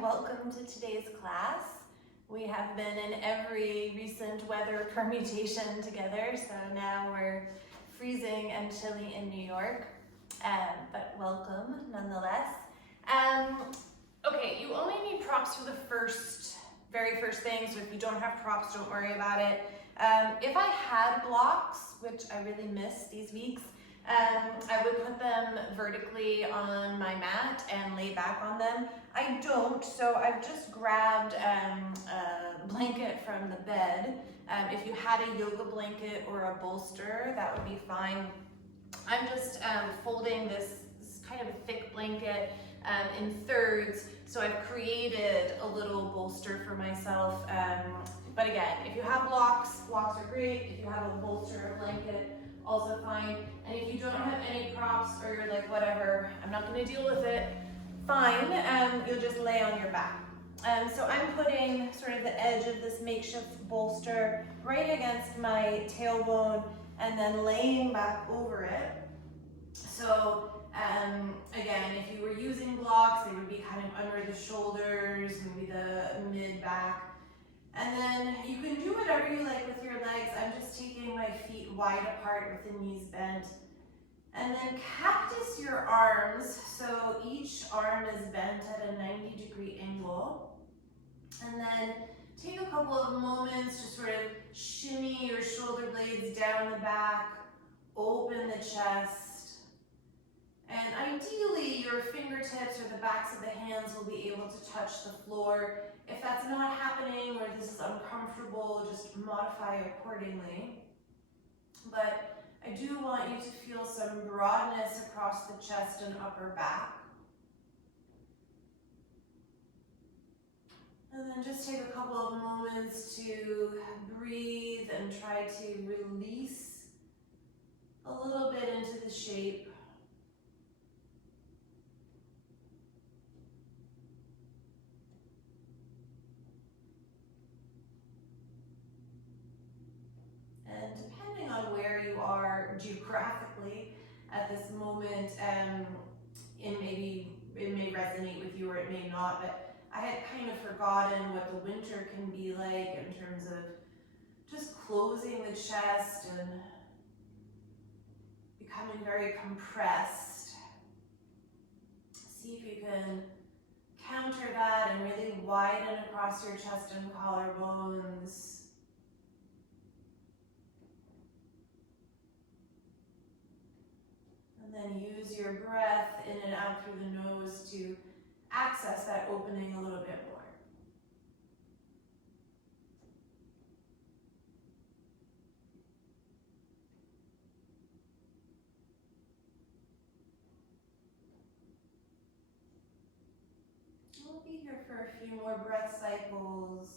welcome to today's class. We have been in every recent weather permutation together, so now we're freezing and chilly in New York, but welcome nonetheless. Okay, you only need props for the very first thing, so if you don't have props, don't worry about it. If I had blocks, which I really miss these weeks, I would put them vertically on my mat and lay back on them. I don't, so I've just grabbed a blanket from the bed. If you had a yoga blanket or a bolster, that would be fine. I'm just folding this kind of thick blanket in thirds, so I've created a little bolster for myself. But again, if you have blocks are great. If you have a bolster or a blanket, also fine. And if you don't have any props or you're like, whatever, I'm not gonna deal with it, fine, you'll just lay on your back. So I'm putting sort of the edge of this makeshift bolster right against my tailbone and then laying back over it. So again, if you were using blocks, they would be kind of under the shoulders, maybe the mid-back. And then you can do whatever you like with your legs. I'm just taking my feet wide apart with the knees bent. And then cactus your arms. So each arm is bent at a 90-degree angle. And then take a couple of moments to sort of shimmy your shoulder blades down the back, open the chest. And ideally, your fingertips or the backs of the hands will be able to touch the floor. If that's not happening or this is uncomfortable, just modify accordingly. But I do want you to feel some broadness across the chest and upper back. And then just take a couple of moments to breathe and try to release a little bit into the shape. And depending on where you are geographically at this moment, it may resonate with you or it may not, but I had kind of forgotten what the winter can be like in terms of just closing the chest and becoming very compressed. See if you can counter that and really widen across your chest and collarbones. Then use your breath in and out through the nose to access that opening a little bit more. We'll be here for a few more breath cycles.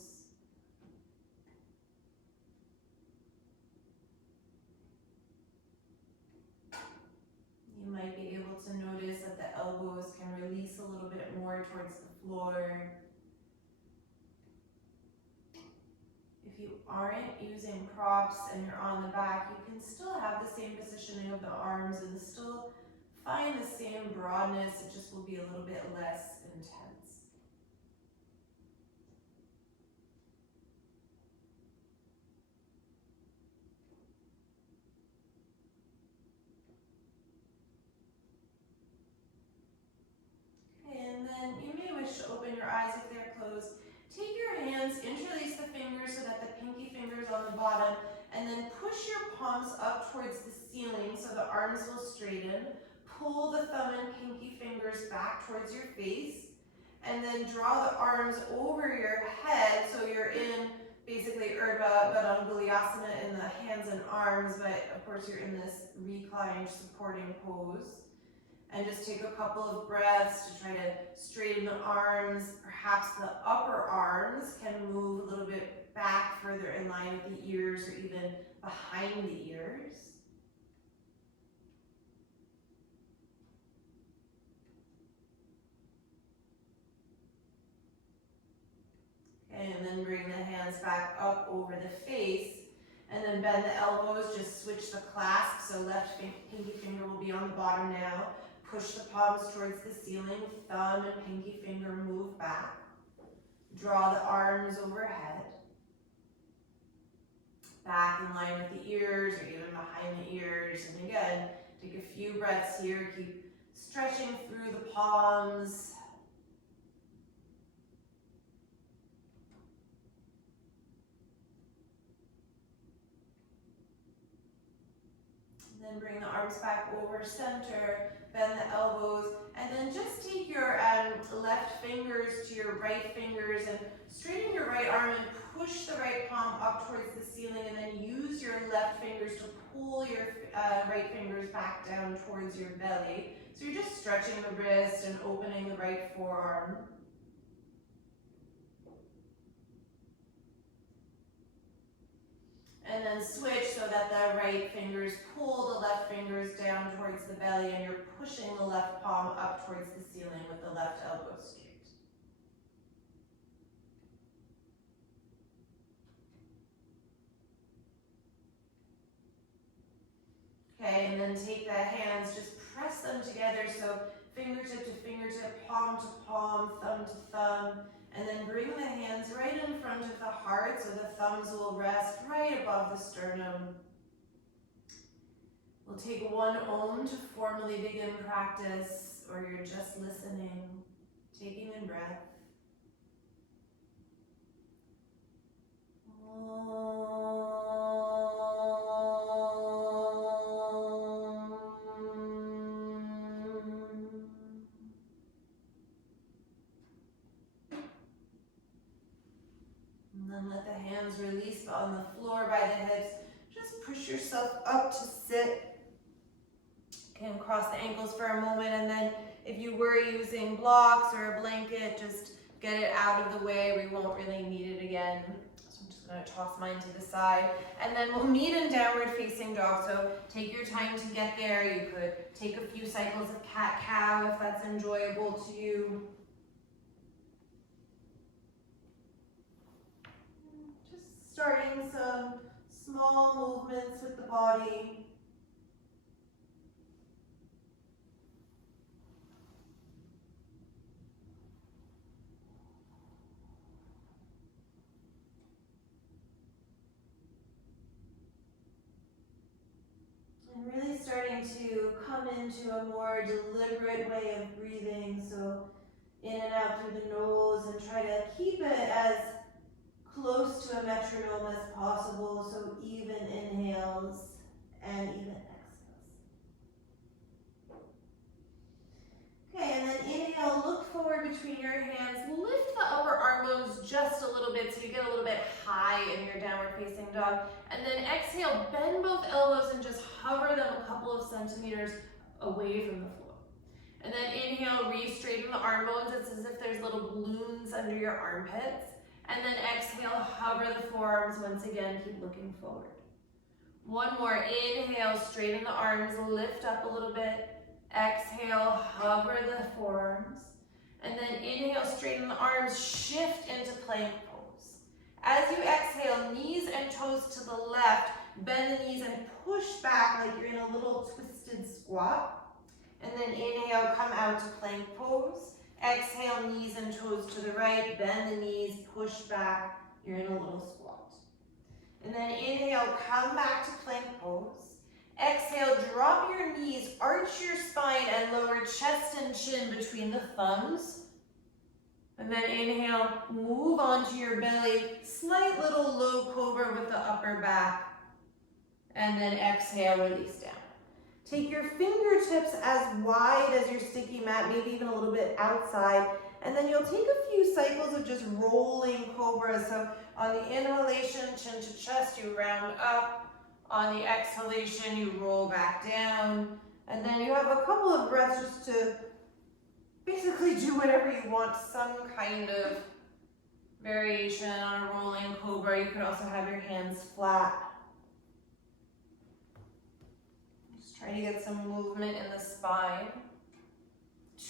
You might be able to notice that the elbows can release a little bit more towards the floor. If you aren't using props and you're on the back, you can still have the same positioning of the arms and still find the same broadness. It just will be a little bit less intense. And then you may wish to open your eyes if they're closed. Take your hands, interlace the fingers so that the pinky finger's on the bottom, and then push your palms up towards the ceiling so the arms will straighten. Pull the thumb and pinky fingers back towards your face, and then draw the arms over your head so you're in basically Urdhva vinyasa in the hands and arms, but of course you're in this reclined supporting pose. And just take a couple of breaths to try to straighten the arms. Perhaps the upper arms can move a little bit back further in line with the ears or even behind the ears. Okay, and then bring the hands back up over the face. And then bend the elbows, just switch the clasp. So left pinky finger will be on the bottom now. Push the palms towards the ceiling, thumb and pinky finger move back. Draw the arms overhead. Back in line with the ears or even behind the ears. And again, take a few breaths here. Keep stretching through the palms. And then bring the arms back over center. Bend the elbows. And then just take your left fingers to your right fingers and straighten your right arm and push the right palm up towards the ceiling, and then use your left fingers to pull your right fingers back down towards your belly. So you're just stretching the wrist and opening the right forearm. And then switch so that the right fingers pull the left fingers down towards the belly, and you're pushing the left palm up towards the ceiling with the left elbow straight. Okay, and then take the hands, just press them together, so fingertip to fingertip, palm to palm, thumb to thumb, and then bring the hands right in front of the heart, so the thumbs will rest right above the sternum. We'll take one Om to formally begin practice, or you're just listening, taking in breath. And then let the hands release on the floor by the hips. Just push yourself up to sit. You can cross the ankles for a moment, and then if you were using blocks or a blanket, just get it out of the way. We won't really need it again. So I'm just going to toss mine to the side. And then we'll meet in downward facing dog. So take your time to get there. You could take a few cycles of cat-cow if that's enjoyable to you. Just starting some small movements with the body. And really starting to come into a more deliberate way of breathing. So in and out through the nose, and try to keep it as close to a metronome as possible. So even inhales and even exhales. Okay, and then inhale, look forward between your hands. Lift the upper arm bones just a little bit so you get a little bit high in your downward facing dog. And then exhale, bend both elbows and just hover them a couple of centimeters away from the floor. And then inhale, re-straighten the arm bones. It's as if there's little balloons under your armpits. And then exhale, hover the forearms once again, keep looking forward. One more, inhale, straighten the arms, lift up a little bit. Exhale, hover the forearms. And then inhale, straighten the arms, shift into plank pose. As you exhale, knees and toes to the left, bend the knees and push back like you're in a little twisted squat. And then inhale, come out to plank pose. Exhale, knees and toes to the right, bend the knees, push back, you're in a little squat. And then inhale, come back to plank pose. Exhale, drop your knees, arch your spine, and lower chest and chin between the thumbs. And then inhale, move onto your belly, slight little low cobra with the upper back. And then exhale, release down. Take your fingertips as wide as your sticky mat, maybe even a little bit outside. And then you'll take a few cycles of just rolling cobra. So on the inhalation, chin to chest, you round up. On the exhalation, you roll back down. And then you have a couple of breaths just to basically do whatever you want, some kind of variation on a rolling cobra. You could also have your hands flat. Just try to get some movement in the spine.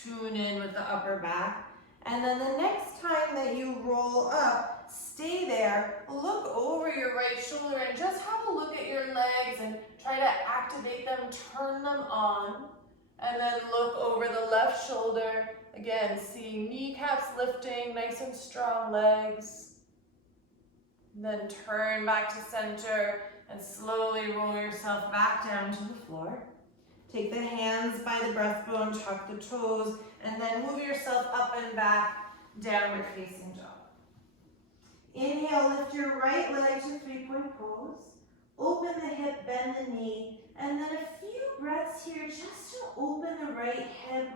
Tune in with the upper back. And then the next time that you roll up, stay there, look over your right shoulder and just have a look at your legs and try to activate them, turn them on. And then look over the left shoulder. Again, see kneecaps lifting, nice and strong legs. Then turn back to center and slowly roll yourself back down to the floor. Take the hands by the breastbone, tuck the toes, and then move yourself up and back, downward facing dog. Inhale, lift your right leg to three-point pose. Open the hip, bend the knee, and then a few breaths here just to open the right hip,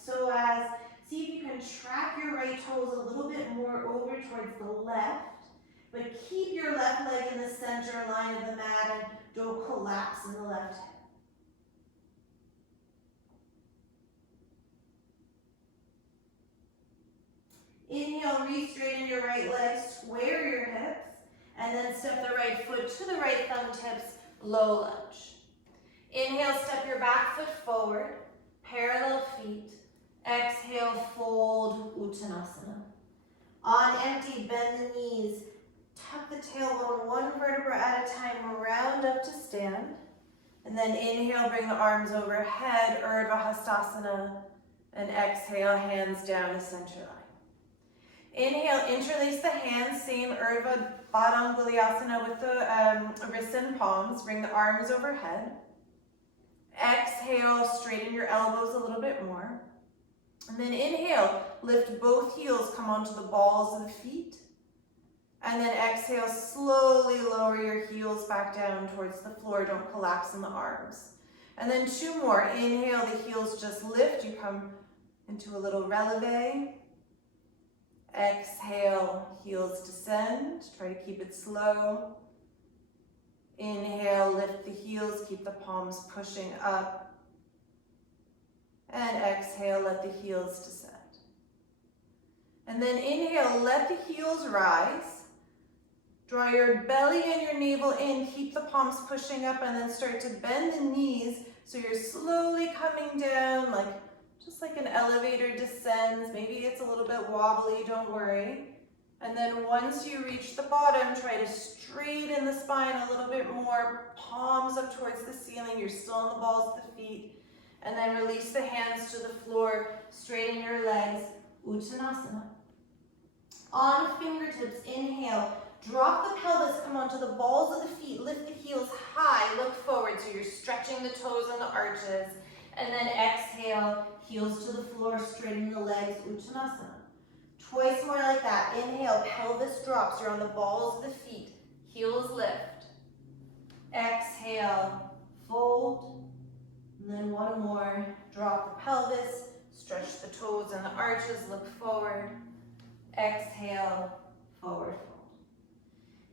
so as, see if you can track your right toes a little bit more over towards the left, but keep your left leg in the center line of the mat and don't collapse in the left hip. Inhale, re-straighten your right leg, square your hips, and then step the right foot to the right thumb tips, low lunge. Inhale, step your back foot forward, parallel feet. Exhale, fold, Uttanasana. On empty, bend the knees, tuck the tailbone one vertebra at a time, round up to stand. And then inhale, bring the arms overhead, Urdhva Hastasana, and exhale, hands down to center line. Inhale, interlace the hands, same Urdhva Badanguliasana with the wrists and palms. Bring the arms overhead. Exhale, straighten your elbows a little bit more. And then inhale, lift both heels, come onto the balls of the feet. And then exhale, slowly lower your heels back down towards the floor. Don't collapse in the arms. And then two more. Inhale, the heels just lift. You come into a little releve. Exhale, heels descend. Try to keep it slow. Inhale, lift the heels, keep the palms pushing up. And exhale, let the heels descend. And then inhale, let the heels rise. Draw your belly and your navel in, keep the palms pushing up, and then start to bend the knees so you're slowly coming down, just like an elevator descends. Maybe it's a little bit wobbly, don't worry. And then once you reach the bottom, try to straighten the spine a little bit more, palms up towards the ceiling. You're still on the balls of the feet. And then release the hands to the floor, straighten your legs, Uttanasana. On fingertips, inhale, drop the pelvis, come onto the balls of the feet, lift the heels high, look forward, so you're stretching the toes and the arches. And then exhale, heels to the floor, straighten the legs, Uttanasana. Twice more like that. Inhale, pelvis drops. You're on the balls of the feet. Heels lift. Exhale, fold. And then one more. Drop the pelvis. Stretch the toes and the arches. Look forward. Exhale, forward fold.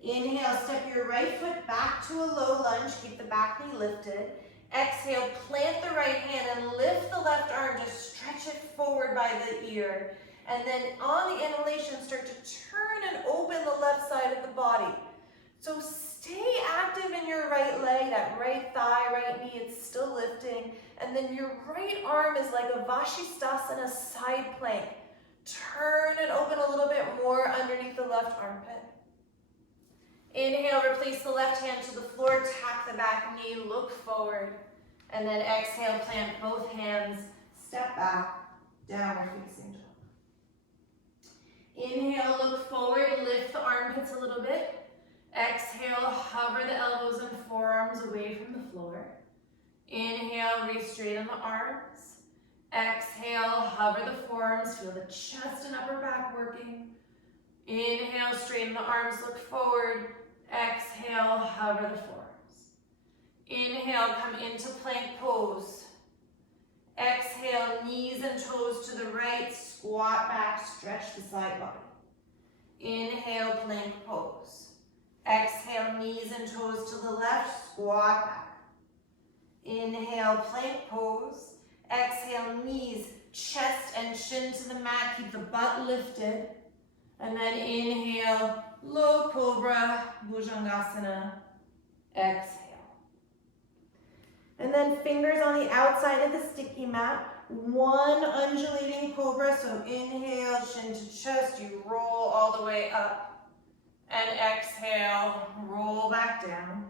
Inhale, step your right foot back to a low lunge. Keep the back knee lifted. Exhale, plant the right hand and lift the left arm. Just stretch it forward by the ear. And then on the inhalation, start to turn and open the left side of the body. So stay active in your right leg, that right thigh, right knee, it's still lifting. And then your right arm is like a Vashisthasana side plank. Turn and open a little bit more underneath the left armpit. Inhale, replace the left hand to the floor, tap the back knee, look forward. And then exhale, plant both hands, step back, downward facing dog. Inhale, look forward, lift the armpits a little bit. Exhale, hover the elbows and forearms away from the floor. Inhale, re-straighten the arms. Exhale, hover the forearms, feel the chest and upper back working. Inhale, straighten the arms, look forward. Exhale, hover the forearms. Inhale, come into plank pose. Exhale, knees and toes to the right, squat back, stretch the side body. Inhale, plank pose. Exhale, knees and toes to the left, squat back. Inhale, plank pose. Exhale, knees, chest and chin to the mat, keep the butt lifted. And then inhale, low cobra, Bhujangasana. Exhale. And then fingers on the outside of the sticky mat. One undulating cobra, so inhale, chin to chest, you roll all the way up. And exhale, roll back down.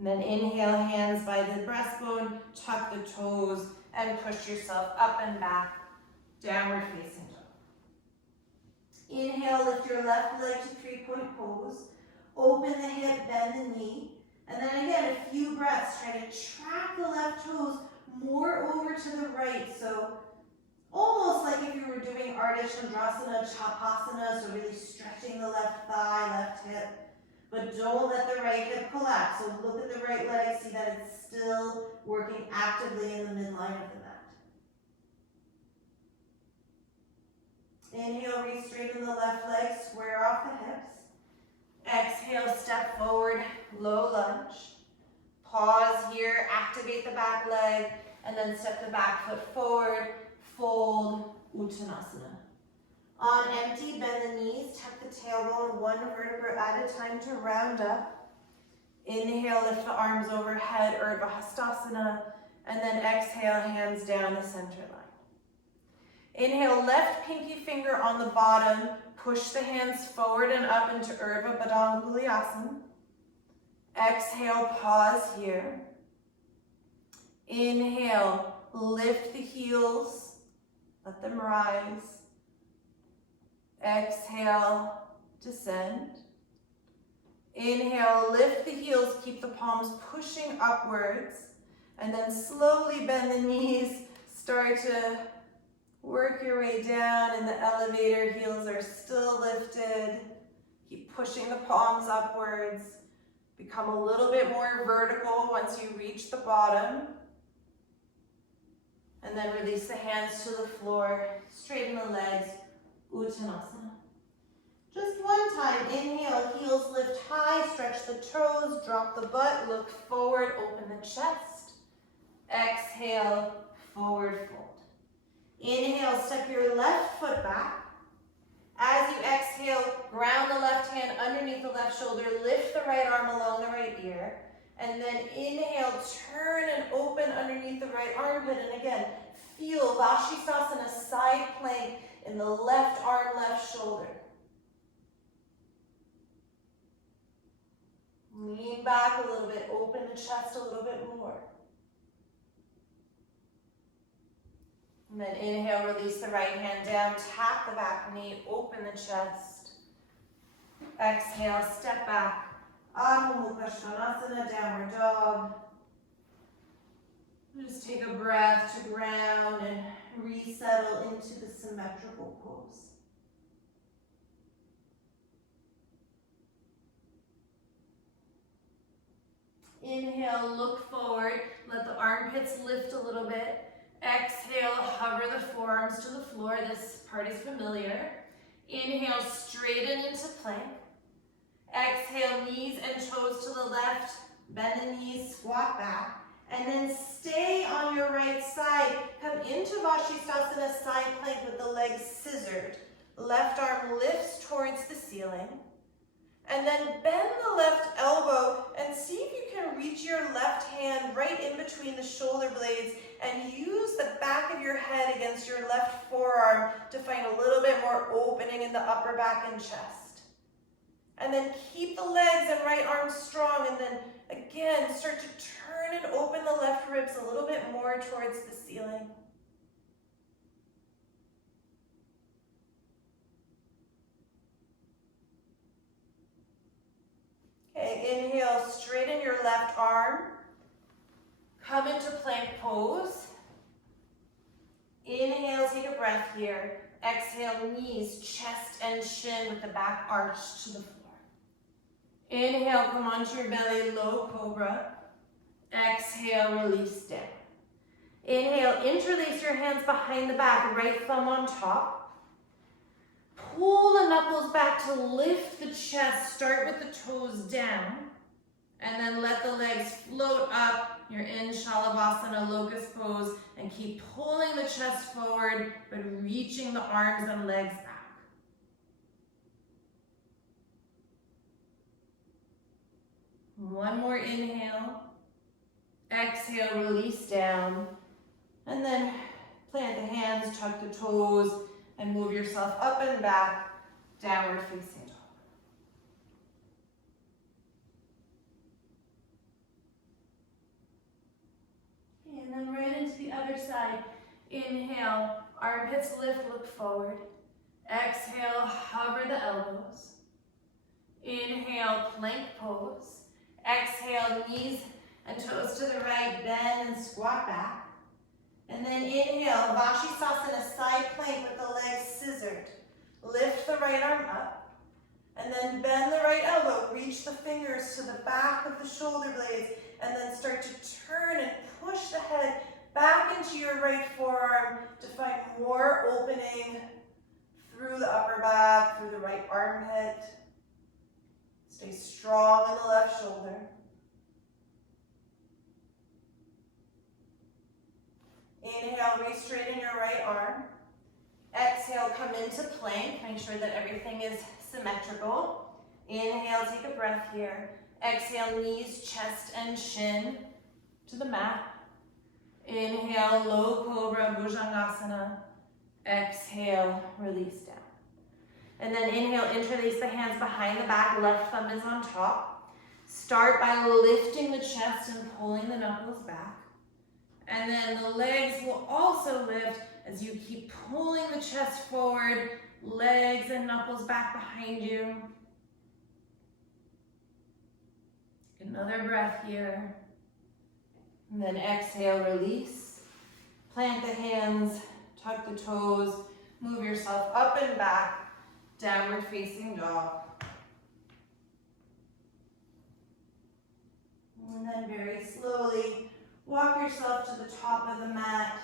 And then inhale, hands by the breastbone, tuck the toes, and push yourself up and back, downward facing dog. Inhale, lift your left leg to three-point pose. Open the hip, bend the knee. And then again, a few breaths. Try to track the left toes more over to the right. So almost like if you were doing Ardha Chandrasana, Chapasana, so really stretching the left thigh, left hip. But don't let the right hip collapse. So look at the right leg, see that it's still working actively in the midline of the mat. Inhale, re-straighten the left leg, square off the hips. Exhale, step forward, low lunge. Pause here, activate the back leg, and then step the back foot forward, fold, Uttanasana. On empty, bend the knees, tuck the tailbone one vertebra at a time to round up. Inhale, lift the arms overhead, Urdhva Hastasana, and then exhale, hands down the center line. Inhale, left pinky finger on the bottom, push the hands forward and up into Urdhva Baddha. Exhale, pause here. Inhale, lift the heels, let them rise. Exhale, descend. Inhale, lift the heels, keep the palms pushing upwards, and then slowly bend the knees, start to work your way down in the elevator, heels are still lifted. Keep pushing the palms upwards. Become a little bit more vertical once you reach the bottom. And then release the hands to the floor, straighten the legs, Uttanasana. Just one time, inhale, heels lift high, stretch the toes, drop the butt, look forward, open the chest. Exhale, forward fold. Inhale, step your left foot back. As you exhale, ground the left hand underneath the left shoulder, lift the right arm along the right ear, and then inhale, turn and open underneath the right armpit, and again, feel Vashisthasana side plank in the left arm, left shoulder. Lean back a little bit, open the chest a little bit more. And then inhale, release the right hand down, tap the back knee, open the chest. Exhale, step back. Adho Mukha Svanasana, downward dog. Just take a breath to ground and resettle into the symmetrical pose. Inhale, look forward, let the armpits lift a little bit. Exhale, hover the forearms to the floor. This part is familiar. Inhale, straighten into plank. Exhale, knees and toes to the left. Bend the knees, squat back. And then stay on your right side. Come into Vashisthasana side plank with the legs scissored. Left arm lifts towards the ceiling. And then bend the left elbow and see if you can reach your left hand right in between the shoulder blades and use the back of your head against your left forearm to find a little bit more opening in the upper back and chest. And then keep the legs and right arm strong, and then again start to turn and open the left ribs a little bit more towards the ceiling. Okay, inhale, straighten your left arm. Come into plank pose. Inhale, take a breath here. Exhale, knees, chest, and shin with the back arched to the floor. Inhale, come onto your belly, low cobra. Exhale, release down. Inhale, interlace your hands behind the back, right thumb on top. Pull the knuckles back to lift the chest. Start with the toes down. And then let the legs float up. You're in Shalabhasana, locust pose. And keep pulling the chest forward, but reaching the arms and legs back. One more inhale. Exhale, release down. And then plant the hands, tuck the toes, and move yourself up and back, downward facing dog. And then right into the other side. Inhale, armpits lift, look forward. Exhale, hover the elbows. Inhale, plank pose. Exhale, knees and toes to the right, bend and squat back. And then inhale, Bakasana, side plank with the legs scissored. Lift the right arm up. And then bend the right elbow, reach the fingers to the back of the shoulder blades, and then start to turn and push the head back into your right forearm to find more opening through the upper back, through the right armpit. Stay strong in the left shoulder. Inhale, re-straighten your right arm. Exhale, come into plank. Make sure that everything is symmetrical. Inhale, take a breath here. Exhale, knees, chest, and shin to the mat. Inhale, low cobra, bhujangasana. Exhale, release down. And then inhale, interlace the hands behind the back, left thumb is on top. Start by lifting the chest and pulling the knuckles back. And then the legs will also lift as you keep pulling the chest forward, legs and knuckles back behind you. Another breath here. And then exhale, release. Plant the hands, tuck the toes, move yourself up and back, downward facing dog. And then very slowly, walk yourself to the top of the mat.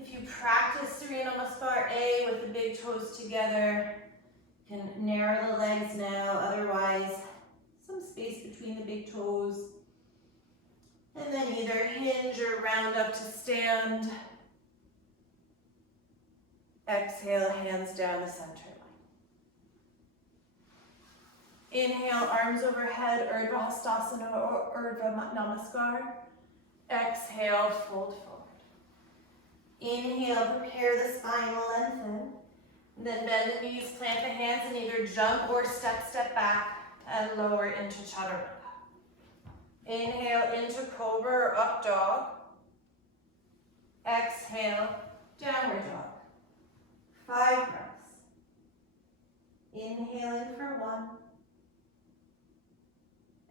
If you practice Surya Namaskar A with the big toes together, you can narrow the legs now, otherwise some space between the big toes. And then either hinge or round up to stand. Exhale, hands down the center line. Inhale, arms overhead, Urdhva Hastasana or Urdhva Namaskar. Exhale, fold forward. Inhale, prepare the spine, lengthen. Then bend the knees, plant the hands, and either jump or step back and lower into Chaturanga. Inhale into Cobra or Up Dog. Exhale, Downward Dog. 5 breaths. Inhale in for 1.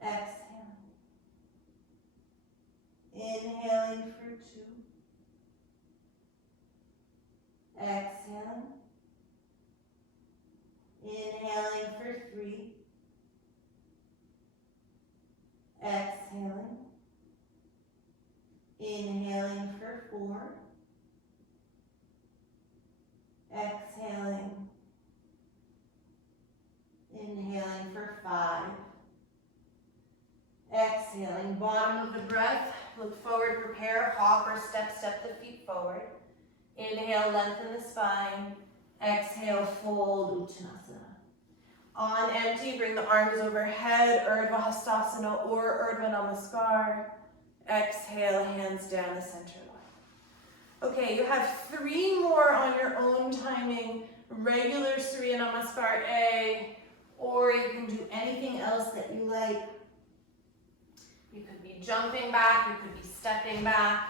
Exhale. Inhaling for 2. Exhaling. Inhaling for 3. Exhaling. Inhaling for 4. Exhaling. Inhaling for 5. Exhaling. Bottom of the breath. Look forward, prepare, hop or step the feet forward. Inhale, lengthen the spine. Exhale, fold Uttanasana. On empty, bring the arms overhead, Urdhva Hastasana or Urdhva Namaskar. Exhale, hands down the center line. Okay, you have 3 more on your own timing. Regular Surya Namaskar A, or you can do anything else that you like. You could be jumping back, you could be stepping back.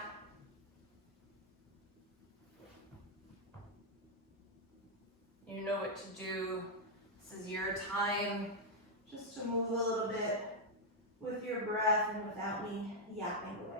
You know what to do. This is your time just to move a little bit with your breath and without me yapping away.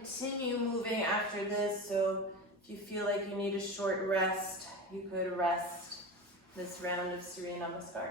continue moving after this, so if you feel like you need a short rest, you could rest this round of Surya Namaskar.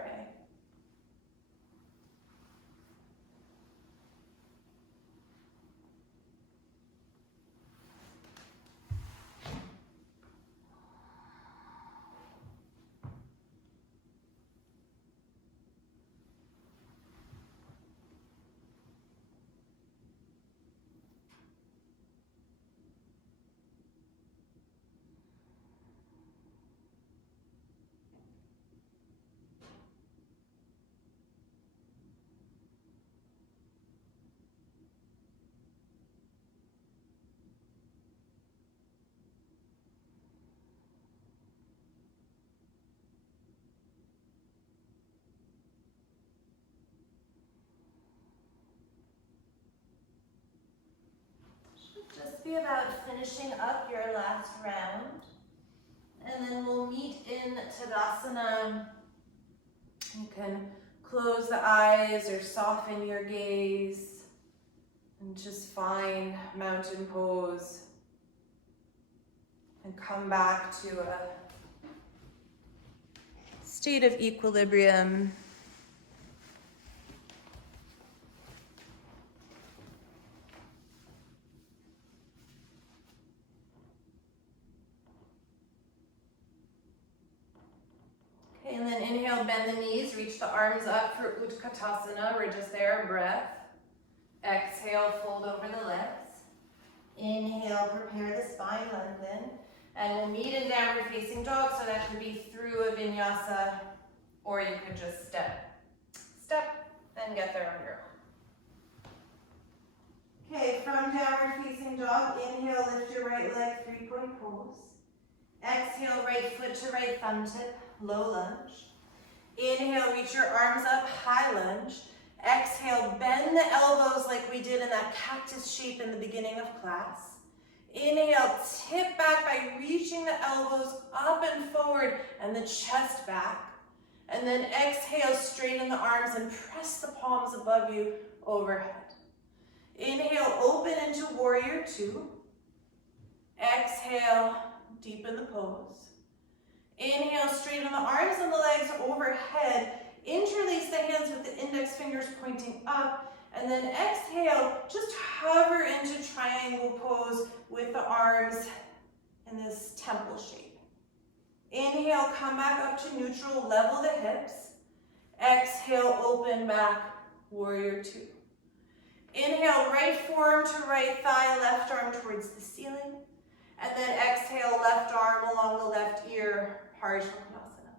Just be about finishing up your last round. And then we'll meet in Tadasana. You can close the eyes or soften your gaze and just find mountain pose. And come back to a state of equilibrium. And then inhale, bend the knees, reach the arms up for Utkatasana. We're just there, breath. Exhale, fold over the legs. Inhale, prepare the spine, lengthen. And we'll meet in downward facing dog, so that could be through a vinyasa, or you could just step, and get there on your own. Okay, from downward facing dog, inhale, lift your right leg, 3-point pose. Exhale, right foot to right thumb tip, low lunge. Inhale, reach your arms up, high lunge. Exhale, bend the elbows like we did in that cactus shape in the beginning of class. Inhale, tip back by reaching the elbows up and forward and the chest back. And then exhale, straighten the arms and press the palms above you overhead. Inhale, open into warrior two. Exhale, deepen the pose. Inhale, straighten the arms and the legs overhead. Interlace the hands with the index fingers pointing up. And then exhale, just hover into triangle pose with the arms in this temple shape. Inhale, come back up to neutral, level the hips. Exhale, open back, warrior two. Inhale, right forearm to right thigh, left arm towards the ceiling. And then exhale, left arm along the left ear, Parishvanasana.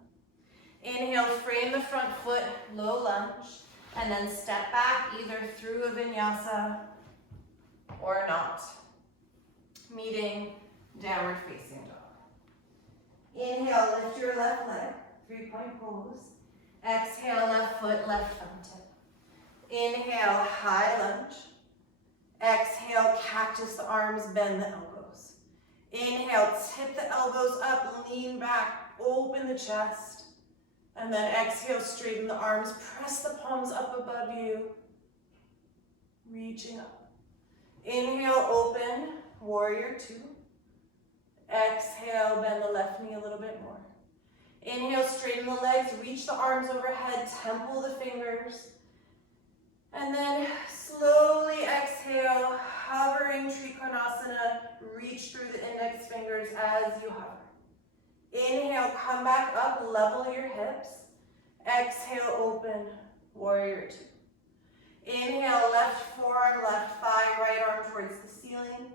Inhale, frame the front foot, low lunge. And then step back either through a vinyasa or not. Meeting downward facing dog. Inhale, lift your left leg, 3-point pose. Exhale, left foot, left thumb tip. Inhale, high lunge. Exhale, cactus the arms, bend the elbows. Inhale, tip the elbows up, lean back, open the chest. And then exhale, straighten the arms, press the palms up above you, reaching up. Inhale, open, warrior two. Exhale, bend the left knee a little bit more. Inhale, straighten the legs, reach the arms overhead, temple the fingers. And then slowly exhale, hovering Trikonasana, reach through the index fingers as you hover. Inhale, come back up, level your hips. Exhale, open, warrior two. Inhale, left forearm, left thigh, right arm towards the ceiling.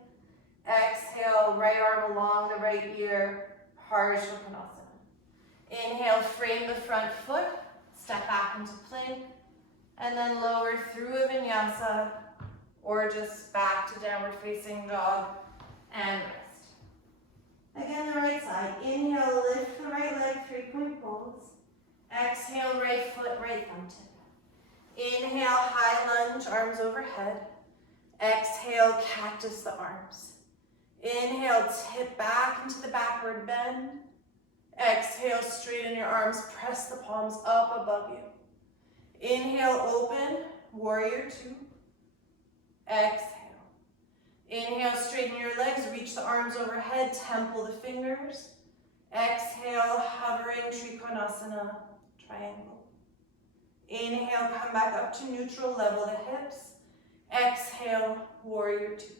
Exhale, right arm along the right ear, Parishvanasana. Inhale, frame the front foot, step back into plank, and then lower through a vinyasa, or just back to downward facing dog, and rest. Again, the right side. Inhale, lift the right leg, 3-point pose. Exhale, right foot, right thumb tip. Inhale, high lunge, arms overhead. Exhale, cactus the arms. Inhale, tip back into the backward bend. Exhale, straighten your arms, press the palms up above you. Inhale, open, warrior two. Exhale. Inhale, straighten your legs, reach the arms overhead, temple the fingers. Exhale, hovering Trikonasana, triangle. Inhale, come back up to neutral, level the hips. Exhale, warrior two.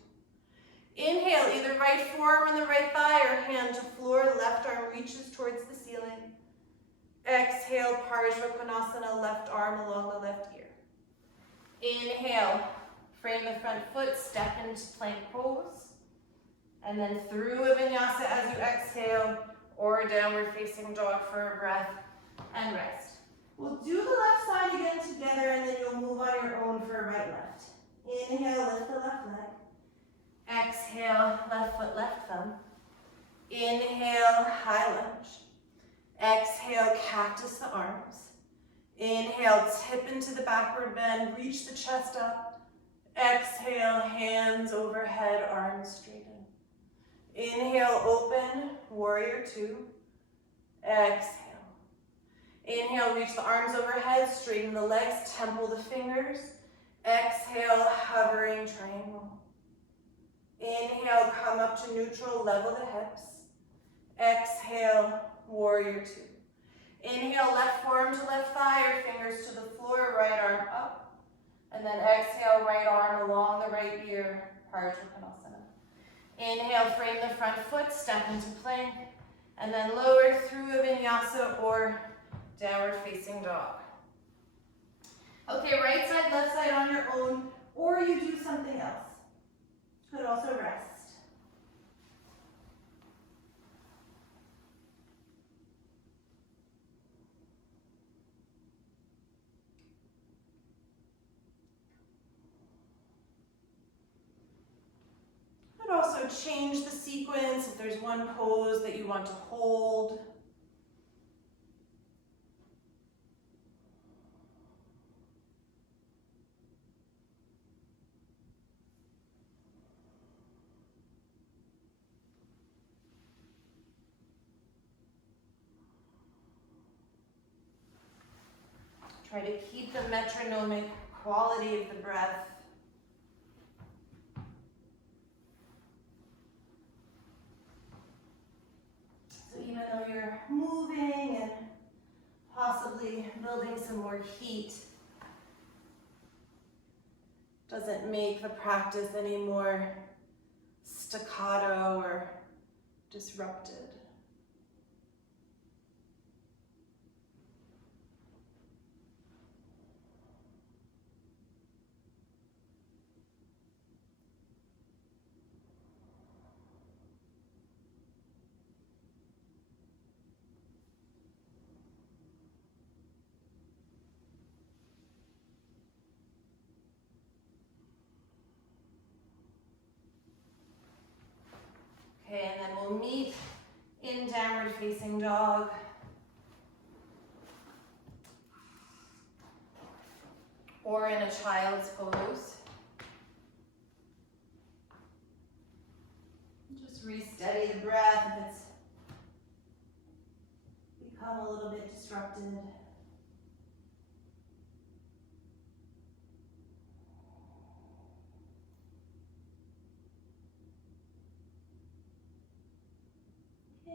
Inhale, either right forearm and the right thigh or hand to floor, left arm reaches towards the ceiling. Exhale, Parishvakonasana, left arm along the left ear. Inhale, frame the front foot, step into plank pose. And then through a vinyasa as you exhale, or downward facing dog for a breath, and rest. We'll do the left side again together, and then you'll move on your own for a right left. Inhale, lift the left leg. Exhale, left foot, left thumb. Inhale, high lunge. Exhale, cactus the arms. Inhale, tip into the backward bend, reach the chest up. Exhale, hands overhead, arms straighten. Inhale, open, warrior two. Exhale. Inhale, reach the arms overhead, straighten the legs, temple the fingers. Exhale, hovering triangle. Inhale, come up to neutral, level the hips. Exhale, warrior two. Inhale, left forearm to left thigh or fingers to the floor, right arm up. And then exhale, right arm along the right ear, Parishvakonasana. Inhale, frame the front foot, step into plank, and then lower through a vinyasa or downward facing dog. Okay, right side, left side on your own, or you do something else. Could also rest. Could also change the sequence if there's one pose that you want to hold. Try to keep the metronomic quality of the breath. So even though you're moving and possibly building some more heat, doesn't make the practice any more staccato or disrupted. Okay, and then we'll meet in downward facing dog. Or in a child's pose. Just re-steady the breath if it's become a little bit disrupted.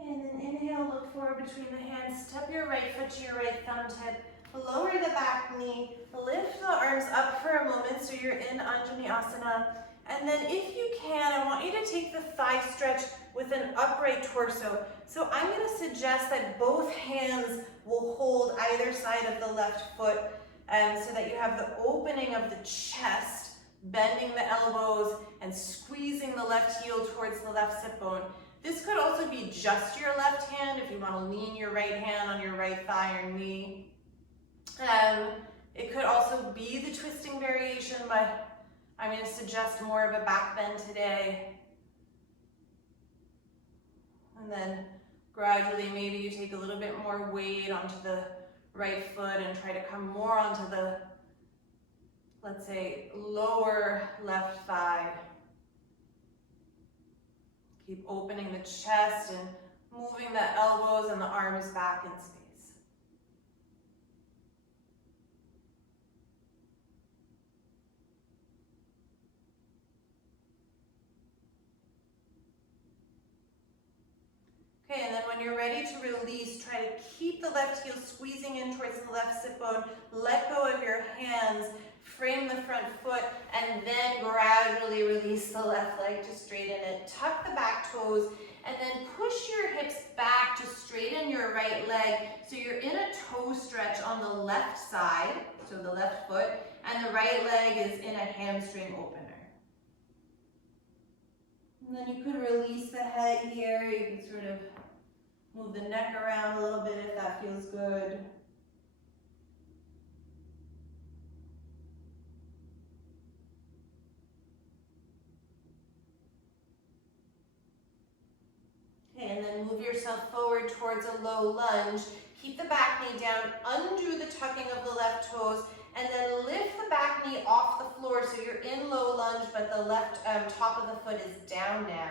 And then inhale, look forward between the hands, step your right foot to your right thumb tip, lower the back knee, lift the arms up for a moment so you're in Anjaneyasana. And then if you can, I want you to take the thigh stretch with an upright torso. So I'm going to suggest that both hands will hold either side of the left foot so that you have the opening of the chest, bending the elbows and squeezing the left heel towards the left sit bone. This could also be just your left hand if you want to lean your right hand on your right thigh or knee. It could also be the twisting variation, but I'm going to suggest more of a back bend today. And then gradually maybe you take a little bit more weight onto the right foot and try to come more onto the, let's say, lower left thigh. Keep opening the chest and moving the elbows and the arms back in space. Okay, and then when you're ready to release, try to keep the left heel squeezing in towards the left sit bone. Let go of your hands, frame the front foot, and then gradually release the left leg to straighten it. Tuck the back toes, and then push your hips back to straighten your right leg. So you're in a toe stretch on the left side, so the left foot, and the right leg is in a hamstring opener. And then you could release the head here. You can sort of move the neck around a little bit if that feels good. Okay, and then move yourself forward towards a low lunge. Keep the back knee down, undo the tucking of the left toes, and then lift the back knee off the floor so you're in low lunge, but the left top of the foot is down now.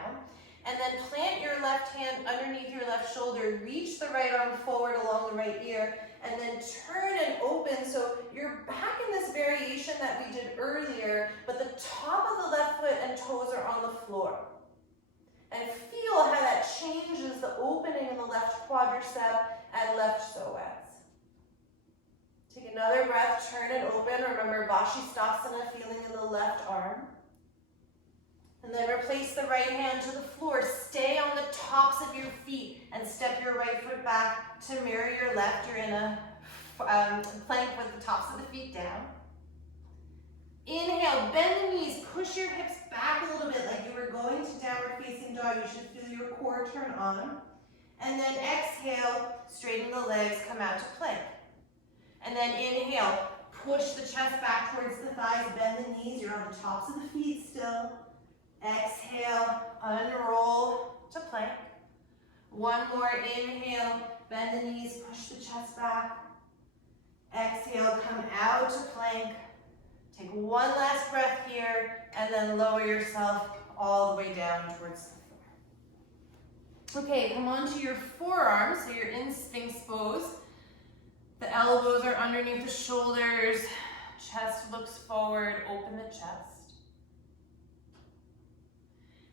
And then plant your left hand underneath your left shoulder, reach the right arm forward along the right ear, and then turn and open so you're back in this variation that we did earlier, but the top of the left foot and toes are on the floor. And feel how that changes the opening in the left quadricep and left psoas. Take another breath, turn and open. Remember Bakasana, feeling in the left arm. And then replace the right hand to the floor. Stay on the tops of your feet and step your right foot back to mirror your left. You're in a plank with the tops of the feet down. Inhale, bend the knees, push your hips back a little bit like you were going to downward facing dog. You should feel your core turn on. And then exhale, straighten the legs, come out to plank. And then inhale, push the chest back towards the thighs, bend the knees, you're on the tops of the feet still. Exhale, unroll to plank. One more, inhale, bend the knees, push the chest back. Exhale, come out to plank. Take one last breath here, and then lower yourself all the way down towards the floor. Okay, come onto your forearms, so you're in Sphinx pose. The elbows are underneath the shoulders, chest looks forward, open the chest.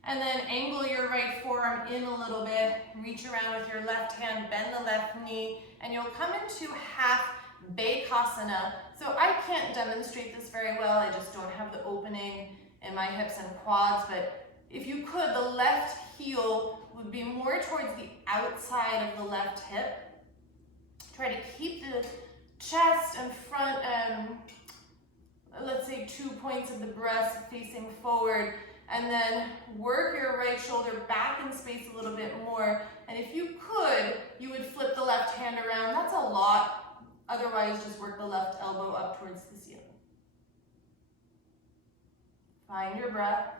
And then angle your right forearm in a little bit, reach around with your left hand, bend the left knee, and you'll come into half Bakasana. So I can't demonstrate this very well, I just don't have the opening in my hips and quads, but if you could, the left heel would be more towards the outside of the left hip. Try to keep the chest and front, let's say 2 points of the breast facing forward, and then work your right shoulder back in space a little bit more. And if you could, you would flip the left hand around. That's a lot. Otherwise, just work the left elbow up towards the ceiling. Find your breath.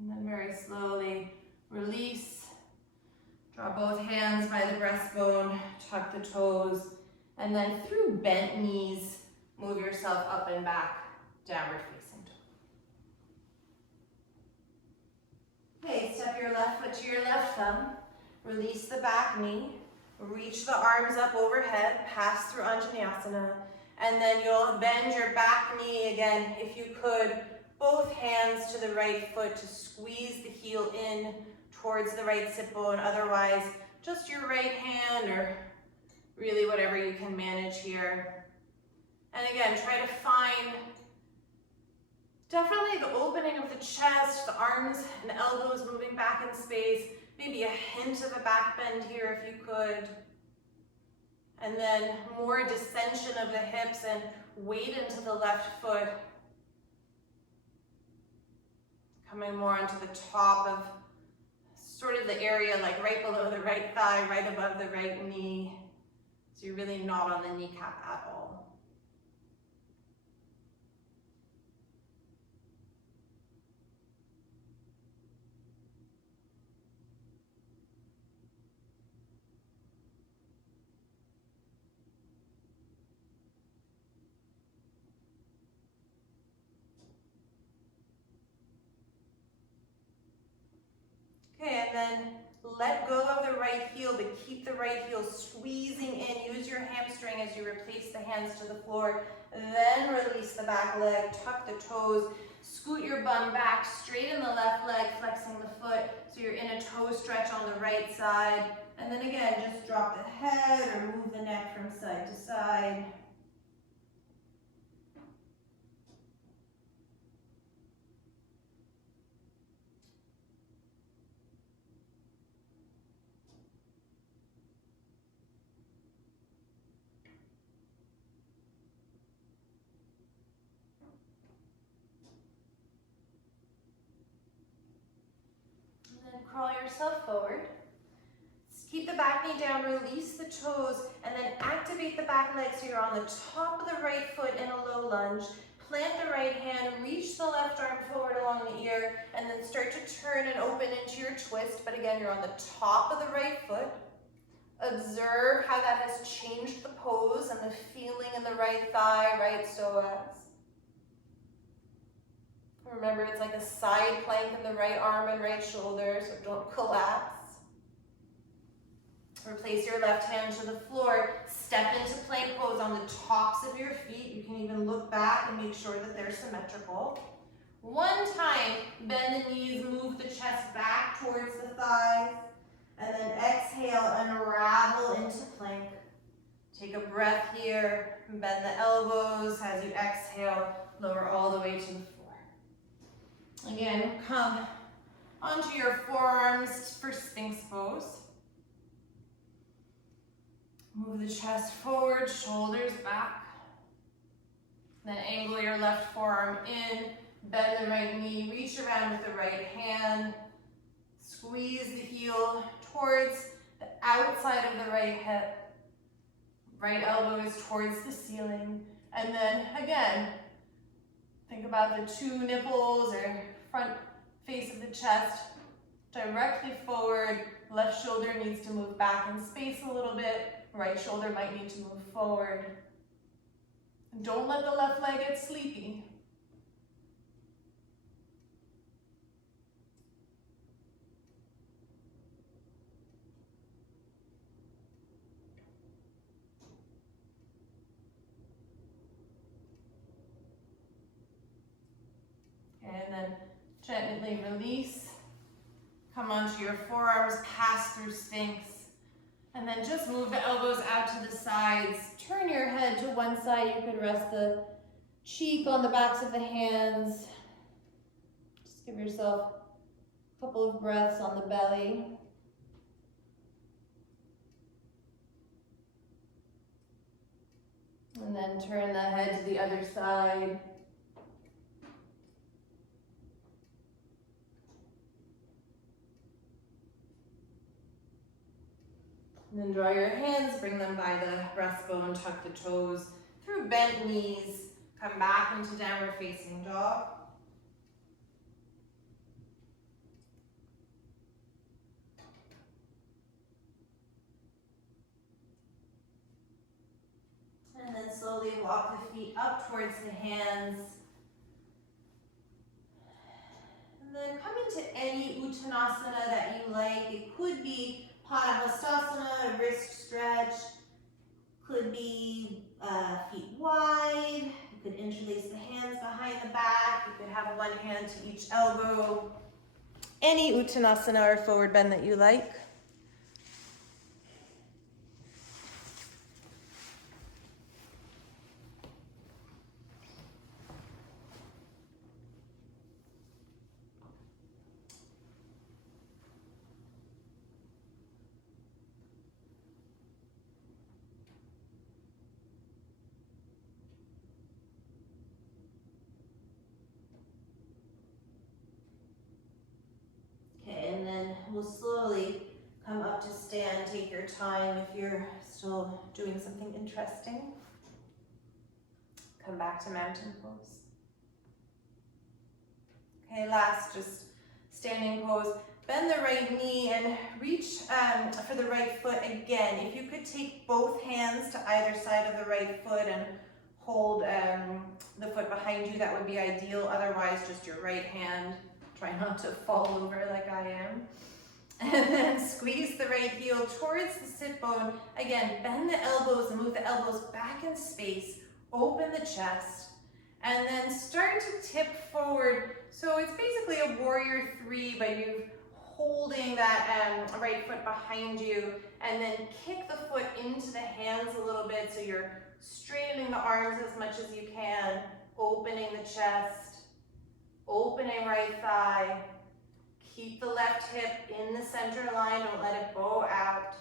And then very slowly release. Draw both hands by the breastbone, tuck the toes, and then through bent knees, move yourself up and back, downward facing dog. Okay, step your left foot to your left thumb, release the back knee, reach the arms up overhead, pass through Untitled, and then you'll bend your back knee again, if you could, both hands to the right foot to squeeze the heel in towards the right sit bone, otherwise just your right hand or really whatever you can manage here. And again, try to find definitely the opening of the chest, the arms and elbows moving back in space, maybe a hint of a back bend here if you could. And then more descension of the hips and weight into the left foot. Coming more onto the top of sort of the area like right below the right thigh, right above the right knee. So you're really not on the kneecap at all. Okay, and then Let go of the right heel, but keep the right heel squeezing in. Use your hamstring as you replace the hands to the floor. Then release the back leg, tuck the toes, scoot your bum back, straighten the left leg, flexing the foot so you're in a toe stretch on the right side. And then again, just drop the head or move the neck from side to side. Crawl yourself forward. Keep the back knee down, release the toes, and then activate the back leg so you're on the top of the right foot in a low lunge. Plant the right hand, reach the left arm forward along the ear, and then start to turn and open into your twist. But again, you're on the top of the right foot. Observe how that has changed the pose and the feeling in the right thigh, right psoas. Remember, it's like a side plank in the right arm and right shoulder, so don't collapse. Replace your left hand to the floor. Step into plank pose on the tops of your feet. You can even look back and make sure that they're symmetrical. One time, bend the knees, move the chest back towards the thighs, and then exhale, unravel into plank. Take a breath here, bend the elbows as you exhale, lower all the way to the floor. Again, come onto your forearms for Sphinx pose. Move the chest forward, shoulders back. Then angle your left forearm in, bend the right knee, reach around with the right hand. Squeeze the heel towards the outside of the right hip. Right elbow is towards the ceiling. And then again, think about the two nipples or front face of the chest directly forward. Left shoulder needs to move back in space a little bit. Right shoulder might need to move forward. Don't let the left leg get sleepy. And then gently release. Come onto your forearms, pass through Sphinx. And then just move the elbows out to the sides. Turn your head to one side. You could rest the cheek on the backs of the hands. Just give yourself a couple of breaths on the belly. And then turn the head to the other side. And then draw your hands, bring them by the breastbone, tuck the toes through bent knees, come back into downward facing dog. And then slowly walk the feet up towards the hands. And then come into any Uttanasana that you like. It could be Tadasana, a wrist stretch, could be feet wide. You could interlace the hands behind the back. You could have one hand to each elbow. Any Uttanasana or forward bend that you like. And then we'll slowly come up to stand. Take your time if you're still doing something interesting. Come back to mountain pose. Okay, last, just standing pose. Bend the right knee and reach for the right foot again. If you could take both hands to either side of the right foot and hold the foot behind you, that would be ideal. Otherwise, just your right hand. Try not to fall over like I am. And then squeeze the right heel towards the sit bone. Again, bend the elbows and move the elbows back in space. Open the chest. And then start to tip forward. So it's basically a warrior three, but you're holding that right foot behind you. And then kick the foot into the hands a little bit so you're straightening the arms as much as you can. Opening the chest. Opening right thigh. Keep the left hip in the center line, don't let it bow out.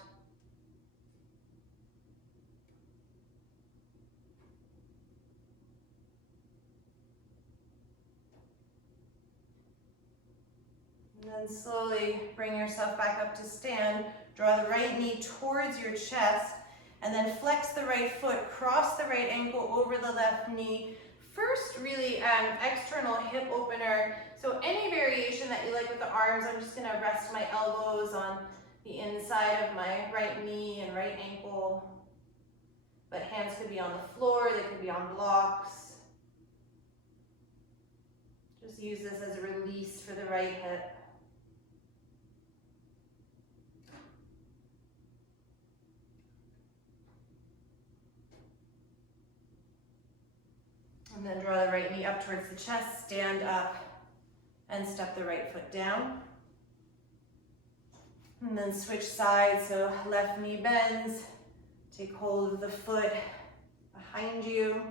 And then slowly bring yourself back up to stand. Draw the right knee towards your chest, and then flex the right foot, cross the right ankle over the left knee. First, really external hip opener. So any variation that you like with the arms, I'm just gonna rest my elbows on the inside of my right knee and right ankle. But hands could be on the floor, they could be on blocks. Just use this as a release for the right hip. And then draw the right knee up towards the chest, stand up, and step the right foot down. And then switch sides, so left knee bends, take hold of the foot behind you.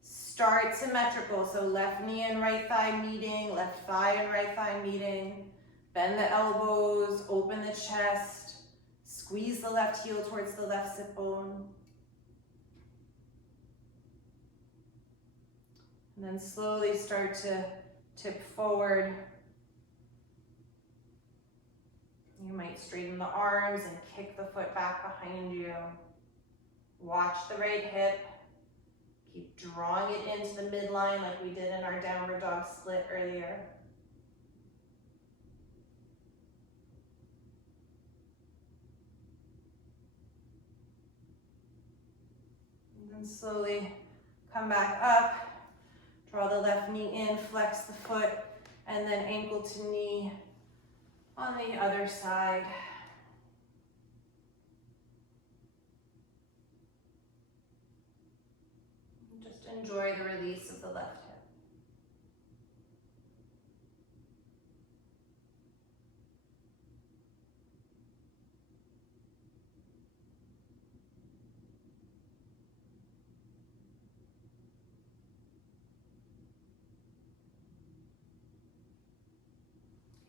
Start symmetrical, so left knee and right thigh meeting, left thigh and right thigh meeting. Bend the elbows, open the chest, squeeze the left heel towards the left sit bone. And then slowly start to tip forward. You might straighten the arms and kick the foot back behind you. Watch the right hip. Keep drawing it into the midline like we did in our downward dog split earlier. And then slowly come back up. Draw the left knee in, flex the foot, and then ankle to knee on the other side. Just enjoy the release of the left hip.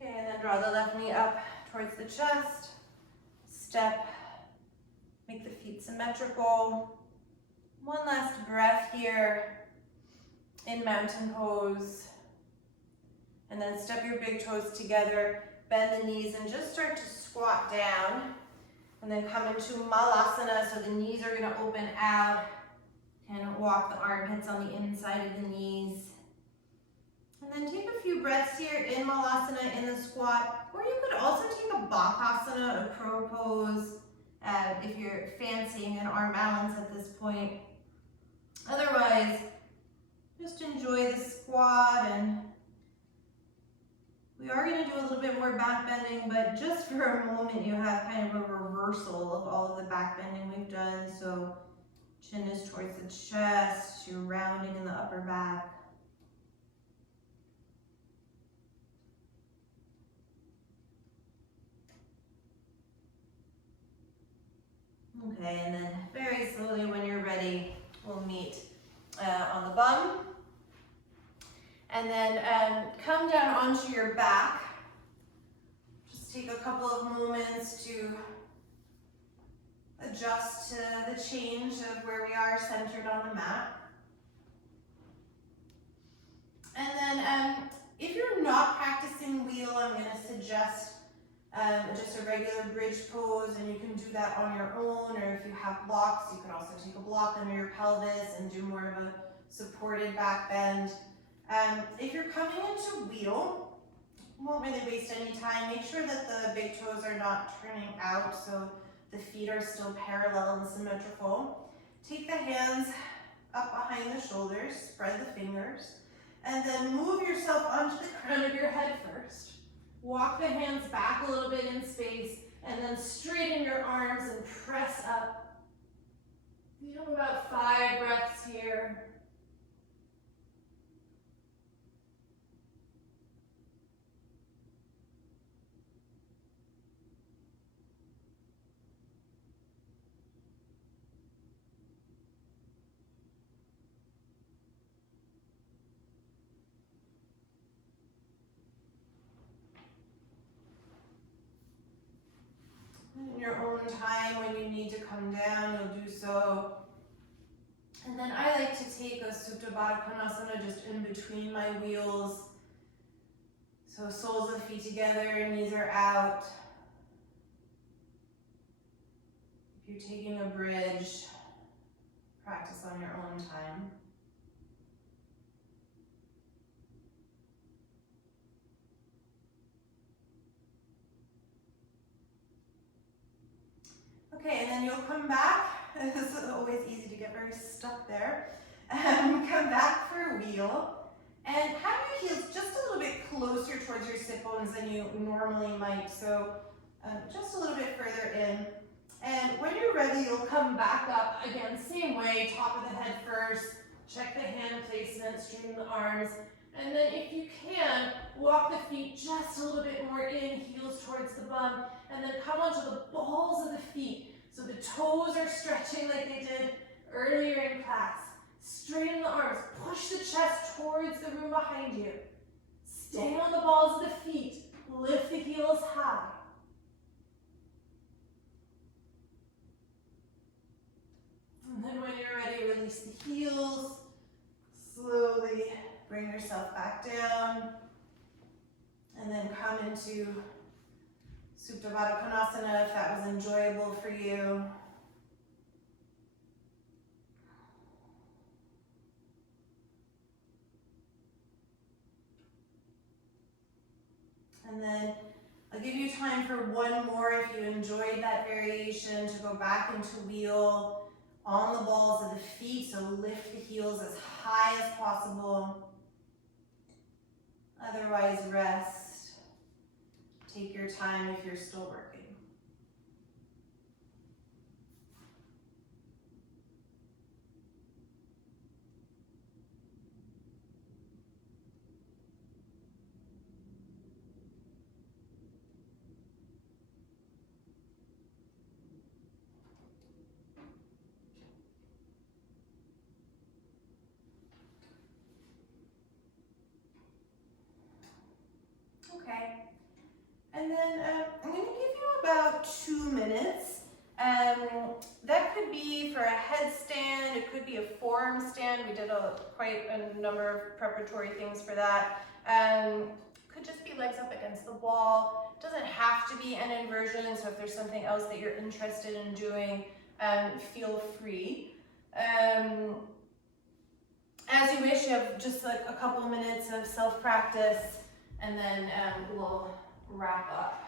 Okay, and then draw the left knee up towards the chest. Step, make the feet symmetrical. One last breath here in mountain pose. And then step your big toes together, bend the knees, and just start to squat down. And then come into Malasana, so the knees are gonna open out. And walk the armpits on the inside of the knees. And then take a few breaths here in Malasana in the squat, or you could also take a Bakasana, a crow pose, if you're fancying an arm balance at this point. Otherwise, just enjoy the squat, and we are going to do a little bit more back bending, but just for a moment you have kind of a reversal of all of the back bending we've done. So chin is towards the chest, you're rounding in the upper back. Okay, and then very slowly when you're ready, we'll meet on the bum. And then come down onto your back. Just take a couple of moments to adjust to the change of where we are centered on the mat. And then if you're not practicing wheel, I'm going to suggest just a regular bridge pose, and you can do that on your own, or if you have blocks, you can also take a block under your pelvis and do more of a supported back bend. If you're coming into wheel, won't really waste any time. Make sure that the big toes are not turning out, so the feet are still parallel and symmetrical. Take the hands up behind the shoulders, spread the fingers, and then move yourself onto the crown of your head first. Walk the hands back a little bit in space, and then straighten your arms and press up. You have about 5 breaths here. In your own time, when you need to come down, you'll do so. And then I like to take a Supta Bakasana just in between my wheels. So soles of the feet together, knees are out. If you're taking a bridge, practice on your own time. Okay, and then you'll come back. This is always easy to get very stuck there. Come back for a wheel. And have your heels just a little bit closer towards your sit bones than you normally might. So just a little bit further in. And when you're ready, you'll come back up. Again, same way, top of the head first. Check the hand placement, straighten the arms. And then if you can, walk the feet just a little bit more in, heels towards the bum. And then come onto the balls of the feet. So the toes are stretching like they did earlier in class. Straighten the arms, push the chest towards the room behind you. Stay on the balls of the feet, lift the heels high. And then when you're ready, release the heels. Slowly bring yourself back down. And then come into Supta Bakasana if that was enjoyable for you. And then I'll give you time for one more if you enjoyed that variation to go back into wheel on the balls of the feet. So lift the heels as high as possible. Otherwise, rest. Take your time if you're still working. Okay. And then I'm going to give you about 2 minutes. That could be for a headstand, it could be a forearm stand. We did quite a number of preparatory things for that. Could just be legs up against the wall. Doesn't have to be an inversion, so if there's something else that you're interested in doing, feel free. As you wish, you have just like a couple minutes of self-practice, and then we'll wrap up.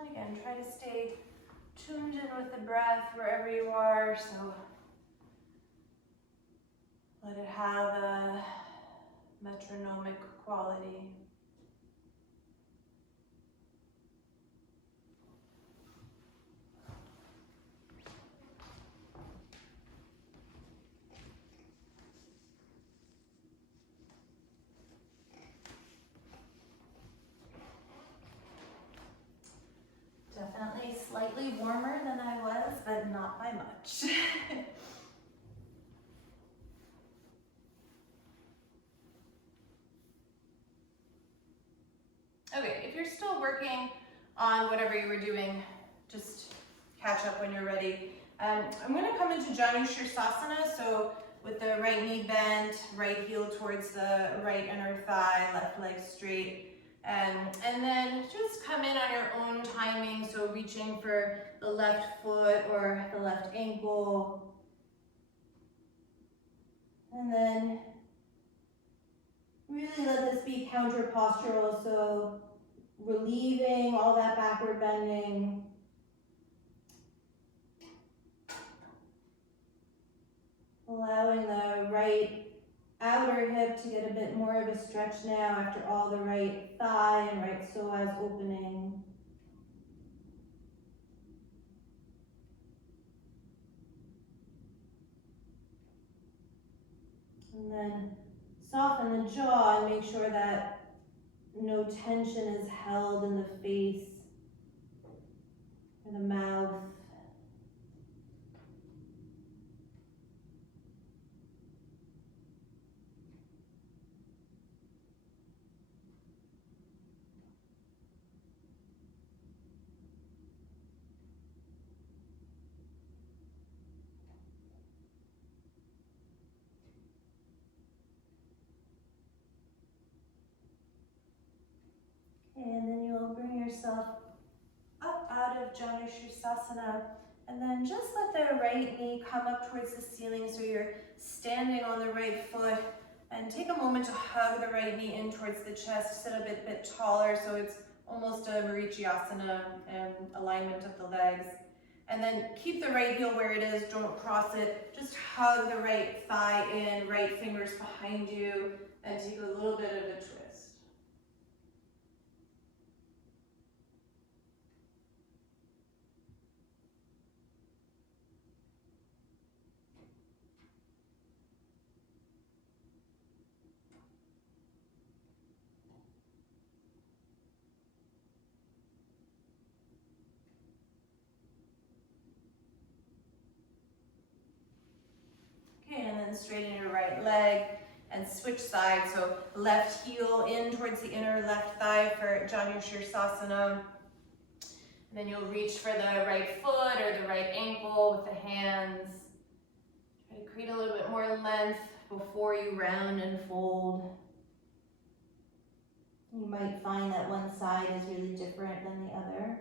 And again, try to stay tuned in with the breath wherever you are, so let it have a metronomic quality. slightly warmer than I was, but not by much. Okay, if you're still working on whatever you were doing, just catch up when you're ready. I'm going to come into Janu Shirsasana, so with the right knee bent, right heel towards the right inner thigh, left leg straight. And then just come in on your own timing, so reaching for the left foot or the left ankle. And then really let this be counter postural, so relieving all that backward bending. Allowing the right outer hip to get a bit more of a stretch now after all the right thigh and right psoas opening. And then soften the jaw and make sure that no tension is held in the face or the mouth. And then you'll bring yourself up out of Janu Shirsasana, and then just let the right knee come up towards the ceiling so you're standing on the right foot, and take a moment to hug the right knee in towards the chest, sit a bit taller so it's almost a Marichyasana alignment of the legs. And then keep the right heel where it is, don't cross it, just hug the right thigh in, right fingers behind you, and take a little bit of a twist. Okay, and then straighten your right leg and switch sides. So left heel in towards the inner left thigh for Janu Shirsasana. And then you'll reach for the right foot or the right ankle with the hands. Try to create a little bit more length before you round and fold. You might find that one side is really different than the other.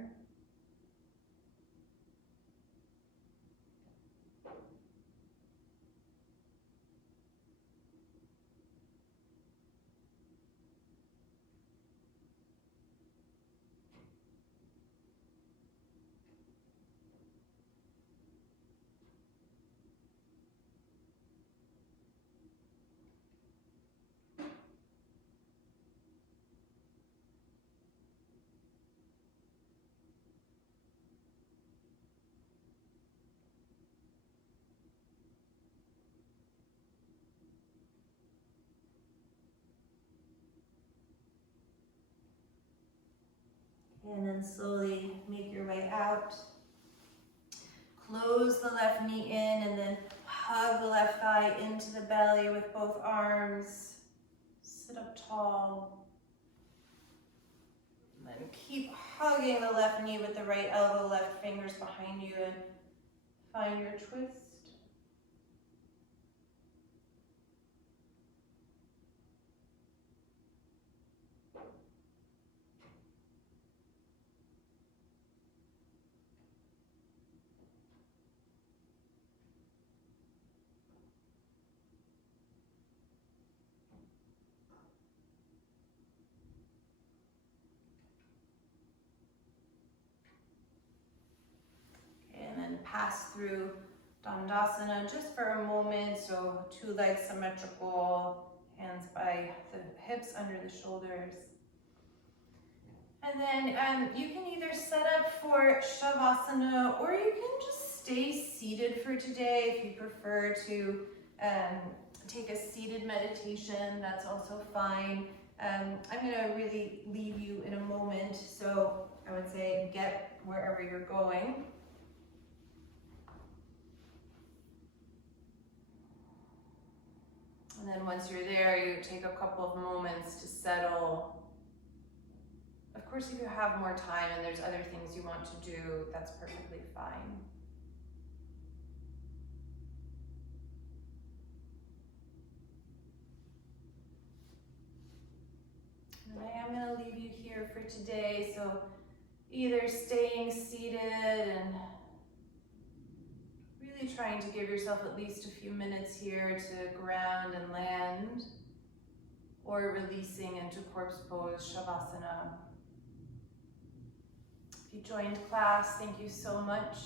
And then slowly make your way out. Close the left knee in and then hug the left thigh into the belly with both arms. Sit up tall. And then keep hugging the left knee with the right elbow, left fingers behind you, and find your twist. Pass through Tadasana just for a moment, so two legs symmetrical, hands by the hips under the shoulders. And then you can either set up for Shavasana or you can just stay seated for today if you prefer to take a seated meditation, that's also fine. I'm going to really leave you in a moment, so I would say get wherever you're going. And then once you're there, you take a couple of moments to settle. Of course, if you have more time and there's other things you want to do, that's perfectly fine. And I am going to leave you here for today, so either staying seated and really trying to give yourself at least a few minutes here to ground and land, or releasing into corpse pose, Shavasana. If you joined class, thank you so much.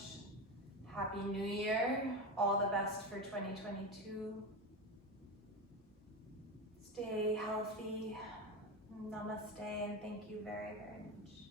Happy New Year. All the best for 2022. Stay healthy. Namaste, and thank you very, very much.